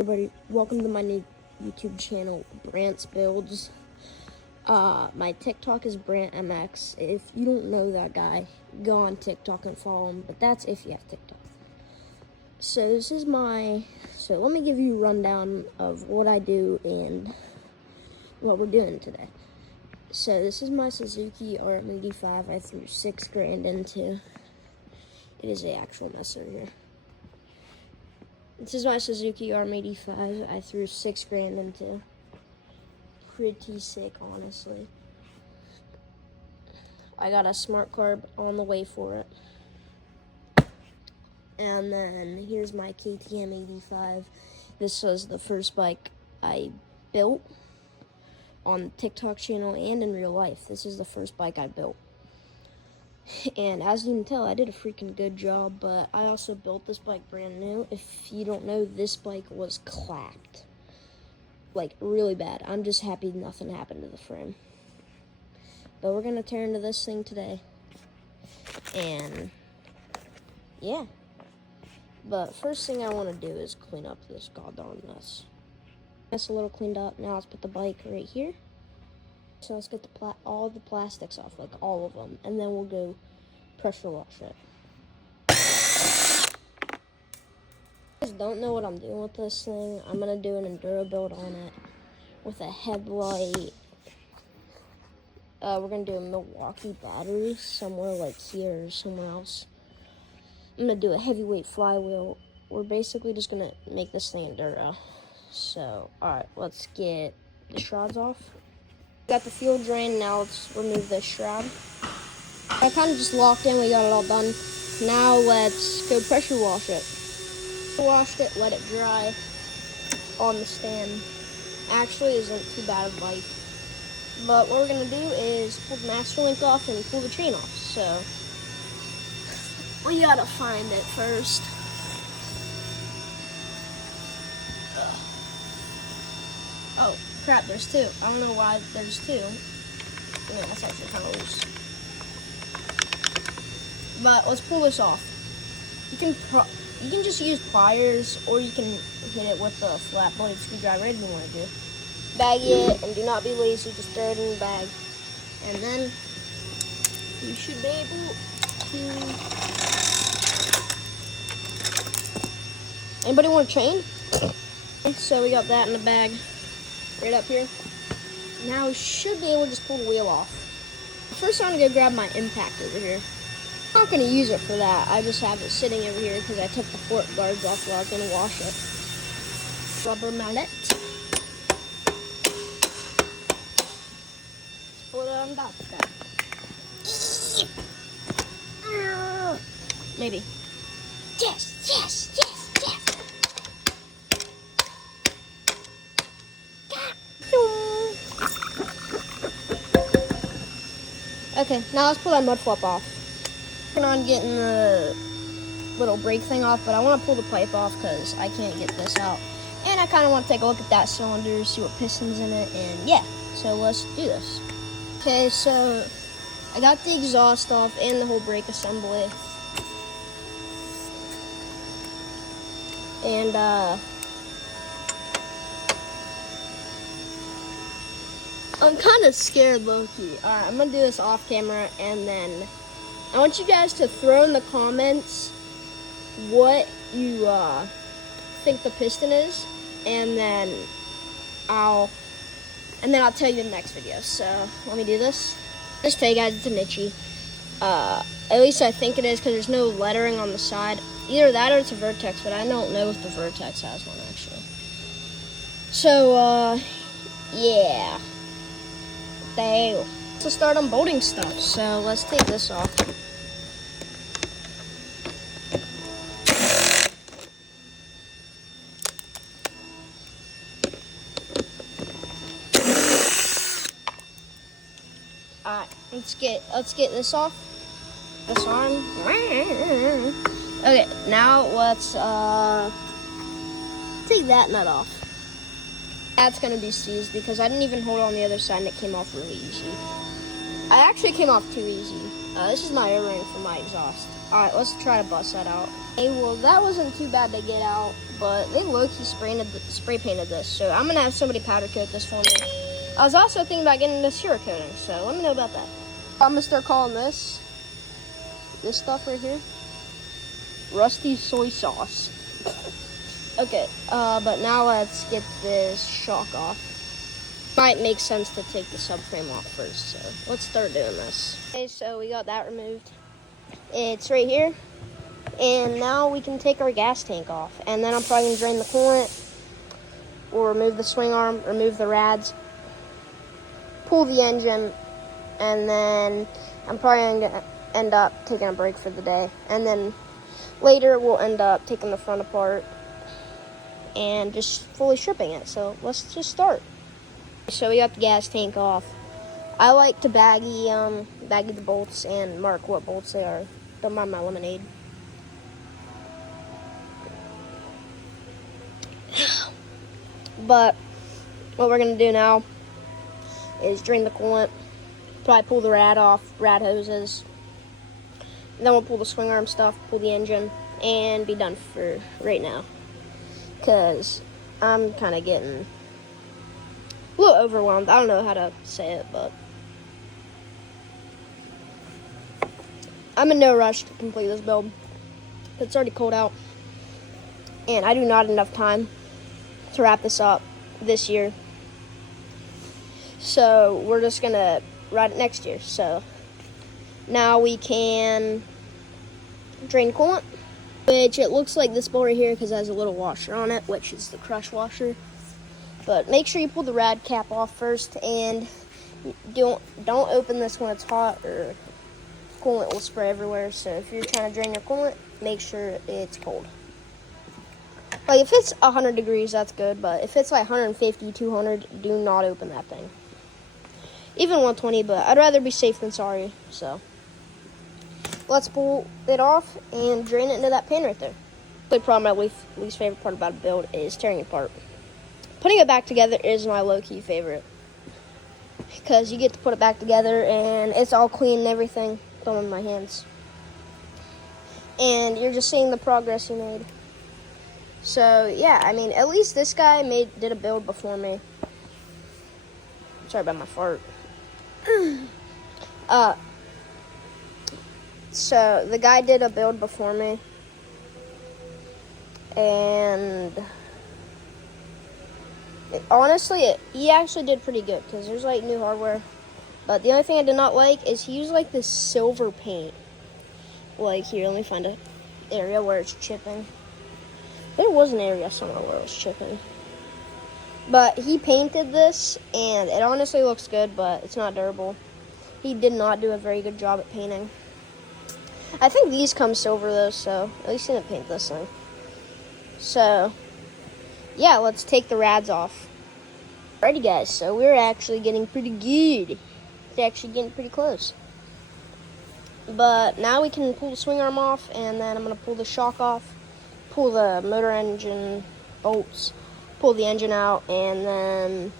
Everybody, welcome to my new YouTube channel, Brant's Builds. My TikTok is BrantMX. If you don't know that guy, go on TikTok and follow him, but that's if you have TikTok. So let me give you a rundown of what I do and what we're doing today. So this is my Suzuki yz85 I threw $6,000 into. It is an actual mess over here. This is my Suzuki yz85 I threw $6,000 into. Pretty sick, honestly. I got a smart carb on the way for it. And then here's my KTM 85. This was the first bike I built on the TikTok channel and in real life. This is the first bike I built. And as you can tell, I did a freaking good job, but I also built this bike brand new. If you don't know, this bike was clapped. Like, really bad. I'm just happy nothing happened to the frame. But we're gonna tear into this thing today. And, yeah. But first thing I wanna do is clean up this goddamn mess. That's a little cleaned up. Now let's put the bike right here. So let's get all the plastics off, like all of them, and then we'll go pressure wash it. If you guys don't know what I'm doing with this thing, I'm gonna do an enduro build on it with a headlight. We're gonna do a Milwaukee battery somewhere like here or somewhere else. I'm gonna do a heavyweight flywheel. We're basically just gonna make this thing enduro. So, alright, let's get the shrouds off. Got the fuel drain, now let's remove this shroud. I kind of just locked in, we got it all done. Now let's go pressure wash it. Washed it, let it dry on the stand. Actually isn't too bad of a bike. But what we're gonna do is pull the master link off and pull the chain off. So we gotta find it first. Oh crap, there's two. I don't know why there's two. Yeah, that's actually kind of loose. But let's pull this off. You can just use pliers, or you can hit it with a flat blade screwdriver, whatever you want to do. Bag it, and do not be lazy, just throw it in the bag. And then you should be able to... Anybody want a chain? So we got that in the bag. Right up here. Now we should be able to just pull the wheel off. First I'm gonna go grab my impact over here. I'm not gonna use it for that. I just have it sitting over here because I took the fork guards off while I was gonna wash it. Rubber mallet. Pull it on top of that. Maybe. Yes, yes, yes. Okay, now let's pull that mud flap off. Working on getting the little brake thing off, but I want to pull the pipe off because I can't get this out. And I kind of want to take a look at that cylinder, see what piston's in it, and yeah, so let's do this. Okay, so I got the exhaust off and the whole brake assembly. And I'm kind of scared, low-key. Alright, I'm going to do this off camera, and then I want you guys to throw in the comments what you think the piston is, and then I'll tell you in the next video. So, let me do this. Just tell you guys it's a Nichi. At least I think it is, because there's no lettering on the side. Either that or it's a Vertex, but I don't know if the Vertex has one, actually. So, yeah. To start unbolting stuff, so let's take this off. Alright, let's get this off. This arm. Okay, now let's take that nut off. That's gonna be seized because I didn't even hold on the other side and it came off really easy. I actually came off too easy. This is my O-ring for my exhaust. Alright, let's try to bust that out. Hey, well, that wasn't too bad to get out, but they low-key spray painted this, so I'm gonna have somebody powder coat this for me. I was also thinking about getting this hero coating, so let me know about that. I'm gonna start calling this stuff right here, rusty soy sauce. Okay, but now let's get this shock off. Might make sense to take the subframe off first, so let's start doing this. Okay, so we got that removed. It's right here. And now we can take our gas tank off. And then I'm probably gonna drain the coolant. We'll remove the swing arm, remove the rads, pull the engine, and then I'm probably gonna end up taking a break for the day. And then later we'll end up taking the front apart and just fully stripping it. So let's just start. So we got the gas tank off. I like to baggy the bolts and mark what bolts they are. Don't mind my lemonade. But what we're gonna do now is drain the coolant, probably pull the rad hoses. And then we'll pull the swing arm stuff, pull the engine, and be done for right now. Cause I'm kind of getting a little overwhelmed. I don't know how to say it, but I'm in no rush to complete this build. It's already cold out, and I do not have enough time to wrap this up this year. So we're just gonna ride it next year. So now we can drain coolant, which it looks like this bowl right here because it has a little washer on it, which is the crush washer. But make sure you pull the rad cap off first, and don't open this when it's hot, or coolant will spray everywhere. So if you're trying to drain your coolant, make sure it's cold. Like if it's 100 degrees, that's good, but if it's like 150, 200, do not open that thing. Even 120, but I'd rather be safe than sorry. So let's pull it off and drain it into that pan right there. The problem, my least favorite part about a build is tearing it apart. Putting it back together is my low-key favorite, because you get to put it back together and it's all clean and everything. Don't in my hands. And you're just seeing the progress you made. So yeah, I mean, at least this guy did a build before me. Sorry about my fart. So the guy did a build before me, and he actually did pretty good because there's like new hardware. But the only thing I did not like is he used like this silver paint. Like here, let me find an area where it's chipping. There was an area somewhere where it was chipping. But he painted this, and it honestly looks good, but it's not durable. He did not do a very good job at painting. I think these come silver though, so at least he didn't paint this thing. So yeah, let's take the rads off. Alrighty guys, so we're actually getting pretty good. It's actually getting pretty close. But now we can pull the swing arm off, and then I'm gonna pull the shock off, pull the motor engine bolts, pull the engine out, and then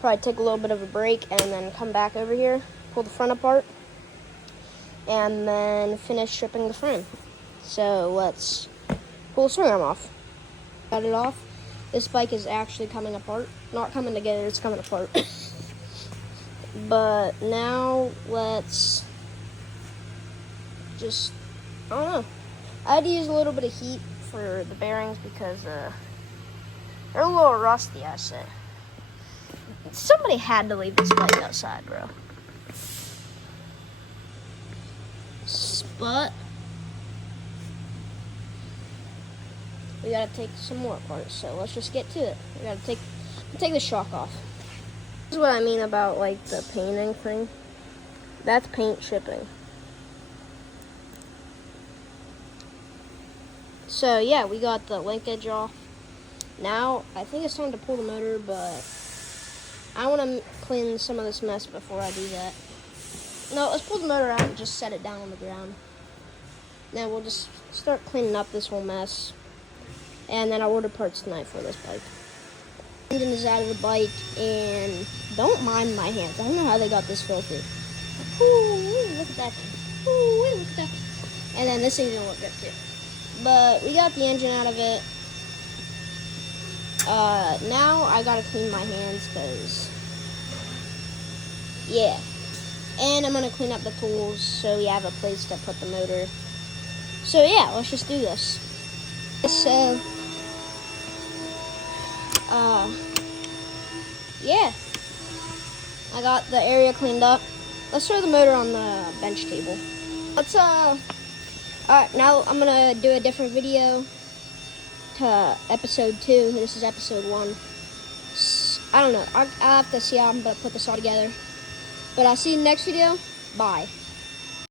probably take a little bit of a break, and then come back over here, pull the front apart, and then finish stripping the frame. So let's pull the swing arm off. Got it off. This bike is actually coming apart. Not coming together, it's coming apart. But now let's just, I don't know. I had to use a little bit of heat for the bearings because they're a little rusty, I say. Somebody had to leave this bike outside, bro. But we gotta take some more parts, so let's just get to it. We gotta take the shock off. This is what I mean about like the painting thing. That's paint shipping. So yeah, we got the linkage off. Now I think it's time to pull the motor, but I want to clean some of this mess before I do that. No, let's pull the motor out and just set it down on the ground. Now we'll just start cleaning up this whole mess. And then I'll order parts tonight for this bike. Engine is out of the bike, and don't mind my hands. I don't know how they got this filthy. Ooh, look at that thing. Ooh, look at that. And then this thing's gonna look good too. But we got the engine out of it. Now I gotta clean my hands because, yeah. And I'm gonna clean up the tools so we have a place to put the motor. So yeah, let's just do this. So, yeah. I got the area cleaned up. Let's throw the motor on the bench table. Let's, alright, now I'm gonna do a different video to episode 2. This is episode 1. I don't know. I'll have to see how I'm gonna put this all together. But I'll see you in the next video. Bye.